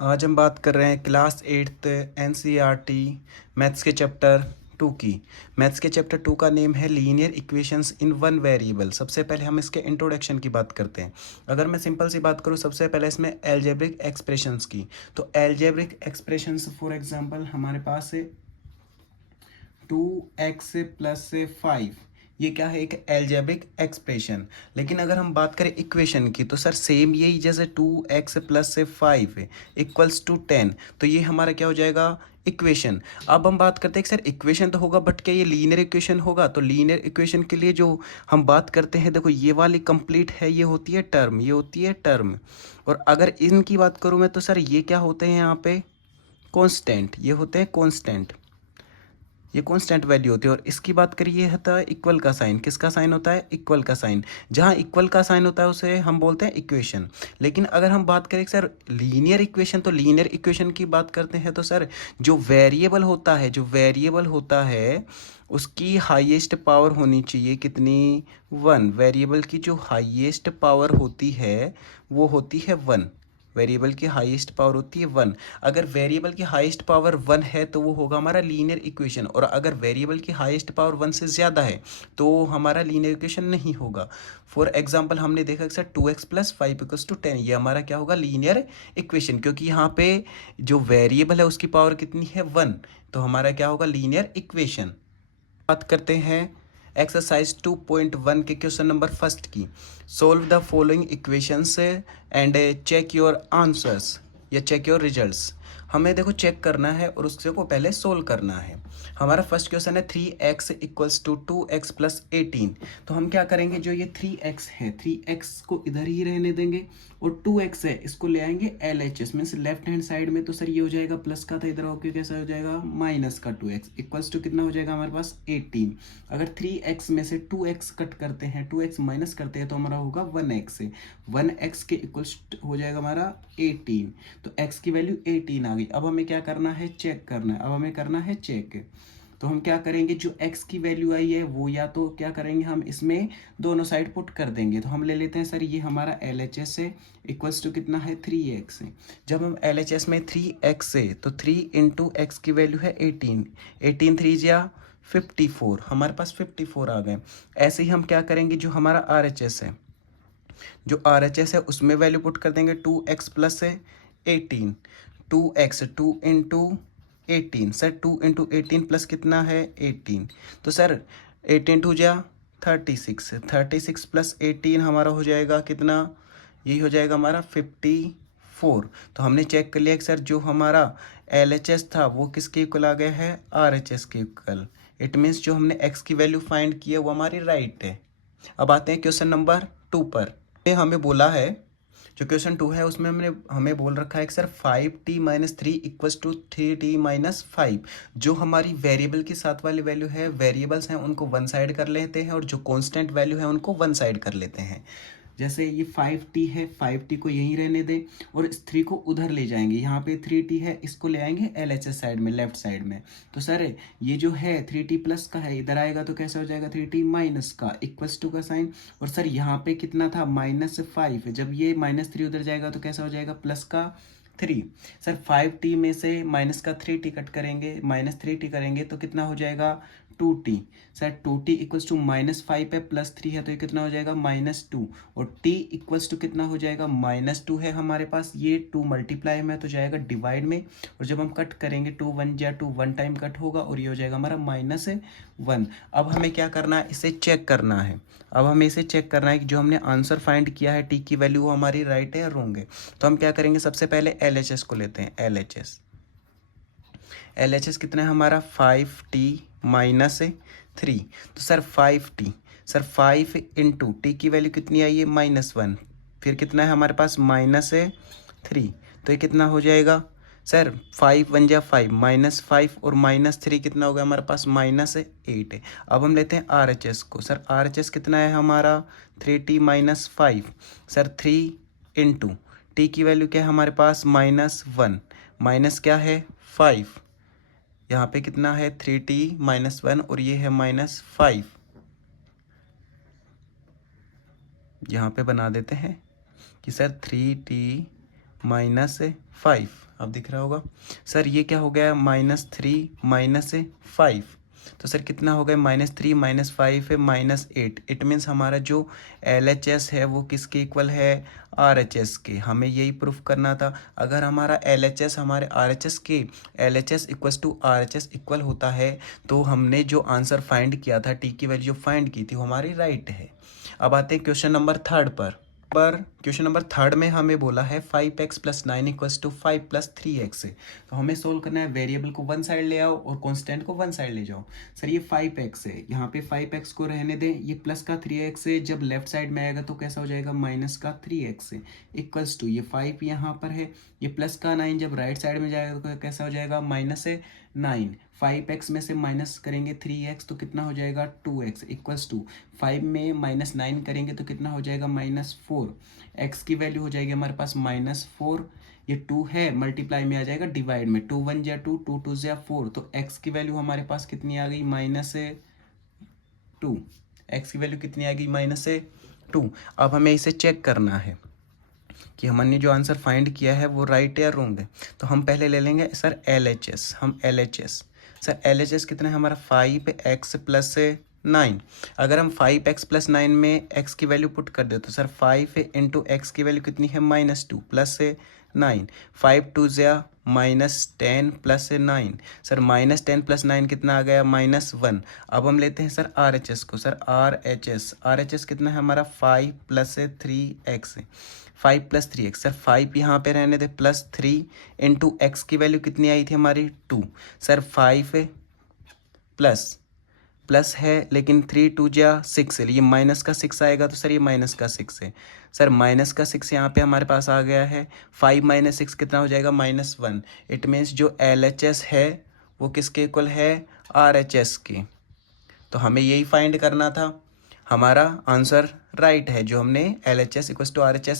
आज हम बात कर रहे हैं क्लास 8th एनसीईआरटी मैथ्स के चैप्टर 2 की। मैथ्स के चैप्टर 2 का नेम है linear equations in one variable. सबसे पहले हम इसके इंट्रोडक्शन की बात करते हैं। अगर मैं सिंपल सी बात करूँ सबसे पहले इसमें एल्जेब्रिक एक्सप्रेशंस की, तो एल्जेब्रिक एक्सप्रेशंस फॉर एग्जांपल हमारे पास है 2x + 5। ये क्या है, एक एल्जेब्रिक एक्सप्रेशन। लेकिन अगर हम बात करें इक्वेशन की तो सर सेम यही, जैसे 2x + 5 = 10, तो ये हमारा क्या हो जाएगा, इक्वेशन। अब हम बात करते हैं कि सर इक्वेशन तो होगा बट क्या ये लीनियर इक्वेशन होगा, तो लीनियर इक्वेशन के लिए जो हम बात करते हैं, देखो ये वाली कंप्लीट है, ये होती है टर्म, ये होती है टर्म। और अगर इनकी बात करूँ मैं तो सर ये क्या होते हैं यहाँ पे, कॉन्स्टेंट, ये होते हैं कॉन्स्टेंट, ये कांस्टेंट वैल्यू होती है। और इसकी बात करिए होता है इक्वल का साइन, किसका साइन होता है, इक्वल का साइन। जहाँ इक्वल का साइन होता है उसे हम बोलते हैं इक्वेशन। लेकिन अगर हम बात करें सर लीनियर इक्वेशन, तो लीनियर इक्वेशन की बात करते हैं तो सर जो वेरिएबल होता है, जो वेरिएबल होता है उसकी हाईएस्ट पावर होनी चाहिए कितनी, 1। वेरिएबल की जो हाईएस्ट पावर होती है वो होती है 1। वेरिएबल की हाईएस्ट पावर होती है 1। अगर वेरिएबल की हाईएस्ट पावर 1 है तो वो होगा हमारा लीनियर इक्वेशन। और अगर वेरिएबल की हाईएस्ट पावर 1 से ज़्यादा है तो हमारा लीनियर इक्वेशन नहीं होगा। फॉर एग्जांपल हमने देखा कि सर 2x + 5 = 10, ये हमारा क्या होगा, लीनियर इक्वेशन, क्योंकि यहाँ पे जो वेरिएबल है उसकी पावर कितनी है, 1, तो हमारा क्या होगा, लीनियर इक्वेशन। बात करते हैं एक्सरसाइज 2.1 के क्वेश्चन नंबर फर्स्ट की। Solve the following equations and check your answers या चेक योर रिजल्ट्स। हमें देखो चेक करना है और उससे को पहले सोल्व करना है। हमारा फर्स्ट क्वेश्चन है 3x = 2x + 18। तो हम क्या करेंगे, जो ये 3x है, 3x को इधर ही रहने देंगे और 2x है इसको ले आएंगे LHS means left hand side में। तो सर ये हो जाएगा प्लस का था, इधर होकर कैसा हो जाएगा, माइनस का 2x इक्वल्स टू कितना हो जाएगा हमारे पास 18। अगर 3x में से 2x कट करते हैं, 2x माइनस करते हैं तो हमारा होगा 1x। 1x के इक्वल्स हो जाएगा हमारा 18। तो x की वैल्यू 18 आ गई। अब हमें क्या करना है, चेक करना है। अब हमें करना है चेक। तो हम क्या करेंगे, जो x की वैल्यू आई है वो या तो क्या करेंगे, हम इसमें दोनों साइड पुट कर देंगे। तो हम ले लेते हैं सर ये हमारा LHS है, इक्वल्स टू कितना है 3x है। जब हम LHS में 3x है तो 3 × x की वैल्यू है 18, 18 3 या 54, हमारे पास 54 आ गए। ऐसे ही हम क्या करेंगे, जो हमारा RHS है, जो RHS है उसमें वैल्यू पुट कर देंगे 2x + 18, 2x 2 × 18, सर 2 × 18 प्लस कितना है 18, तो सर 18 2 जा 36, 36 + 18 हमारा हो जाएगा कितना, यही हो जाएगा हमारा 54। तो हमने चेक कर लिया कि सर जो हमारा LHS था वो किसके इक्वल आ गया है, RHS के इक्वल। इट मीन्स जो हमने x की वैल्यू फाइंड की है वो हमारी राइट है। अब आते हैं क्वेश्चन नंबर 2 पर। ये हमें बोला है, जो क्वेश्चन 2 है उसमें हमने हमें बोल रखा है कि सर 5t - 3 = 3t - 5। जो हमारी वेरिएबल के साथ वाली वैल्यू है, वेरिएबल्स हैं उनको वन साइड कर लेते हैं और जो कांस्टेंट वैल्यू है उनको वन साइड कर लेते हैं। जैसे ये 5t है, 5t को यहीं रहने दें और इस 3 को उधर ले जाएंगे। यहाँ पे 3t है, इसको ले आएंगे LHS साइड में, लेफ्ट साइड में। तो सर ये जो है 3t प्लस का है, इधर आएगा तो कैसे हो जाएगा 3t माइनस का, इक्वल्स टू का साइन। और सर यहाँ पे कितना था, -5, जब ये -3 उधर जाएगा तो कैसा हो जाएगा, प्लस का 3। सर 5t में से माइनस का 3t कट करेंगे, -3t करेंगे तो कितना हो जाएगा 2t। Sir 2t equals to -5 है, +3 है तो ये कितना हो जाएगा -2। और t इक्वल्स टू कितना हो जाएगा, -2 है हमारे पास, ये 2 मल्टीप्लाई में तो जाएगा डिवाइड में। और जब हम कट करेंगे 2 1 जा 2, 1 टाइम कट होगा और ये हो जाएगा हमारा -1। अब हमें क्या करना है, इसे चेक करना है। अब हमें इसे चेक करना है कि जो हमने आंसर फाइंड किया है t की वैल्यू वो हमारी राइट है या रॉन्ग है। तो हम क्या करेंगे, सबसे पहले LHS को लेते हैं। LHS कितना है हमारा, 5t - 3। तो सर 5t, सर 5 × t की वैल्यू कितनी आई है, -1, फिर कितना है हमारे पास -3, तो ये कितना हो जाएगा सर, 5 1 जा 5, -5 और -3 कितना हो गया हमारे पास, -8। अब हम लेते हैं RHS को। सर RHS कितना है हमारा, 3t - 5, सर 3 × t की वैल्यू क्या है हमारे पास, -1, माइनस क्या है 5, यहाँ पे कितना है 3t - 1 और ये है -5। यहाँ पे बना देते हैं कि सर 3t -5। अब दिख रहा होगा सर, ये क्या हो गया, -3 -5। तो सर कितना हो गया, -3 -5 है -8। इट मीन्स हमारा जो LHS है वो किसके इक्वल है, RHS के। हमें यही प्रूफ करना था। अगर हमारा LHS हमारे RHS के LHS equals to RHS equal होता है तो हमने जो आंसर फाइंड किया था, टी की वैल्यू फाइंड की थी, वो हमारी राइट है। अब आते हैं क्वेश्चन नंबर 3 पर। क्वेश्चन नंबर 3 में हमें बोला है 5x + 9 इक्वल्स टू 5 + 3x है। तो हमें सोल्व करना है, वेरिएबल को वन साइड ले आओ और कांस्टेंट को वन साइड ले जाओ। सर ये 5x है, यहाँ पे 5x को रहने दें, ये प्लस का 3x है, जब लेफ्ट साइड में आएगा तो कैसा हो जाएगा, माइनस का 3x है, इक्वल्स टू ये 5 यहाँ पर है, ये प्लस का 9 जब राइट साइड में जाएगा तो कैसा हो जाएगा, -9। 5x में से माइनस करेंगे 3x तो कितना हो जाएगा, 2x इक्वल्स टू 5 में -9 करेंगे तो कितना हो जाएगा, -4। x की वैल्यू हो जाएगी हमारे पास -4, ये 2 है, मल्टीप्लाई में आ जाएगा डिवाइड में, 2 1 जा 2, 2 2 जा 4, तो x की वैल्यू हमारे पास कितनी आ गई, -2। x की वैल्यू कितनी आ गई, -2। अब हमें इसे चेक करना है कि हमने जो आंसर फाइंड किया है वो राइट या रॉन्ग है। तो हम पहले ले लेंगे सर LHS। हम LHS, सर LHS कितना है हमारा, 5x + 9। अगर हम 5x + 9 में x की वैल्यू पुट कर दे तो सर 5 इंटू x की वैल्यू कितनी है, -2 + 9, 5 2 ज़ा -10 + 9। सर -10 + 9 कितना आ गया, -1। अब हम लेते हैं सर RHS को। सर RHS कितना है हमारा, 5 + 3x, 5 + 3x। सर 5 यहाँ पे रहने दे, +3 इंटू एक्स की वैल्यू कितनी आई थी हमारी, 2। सर 5 प्लस है, लेकिन 3 2 जा 6 है, ये माइनस का 6 आएगा, तो सर ये -6 है। सर -6 यहाँ पे हमारे पास आ गया है, 5 - 6 कितना हो जाएगा, -1। इट मीन्स जो LHS है वो किसके इक्वल है, RHS के। तो हमें यही फाइंड करना था। हमारा आंसर राइट है, जो हमने LHS = RHS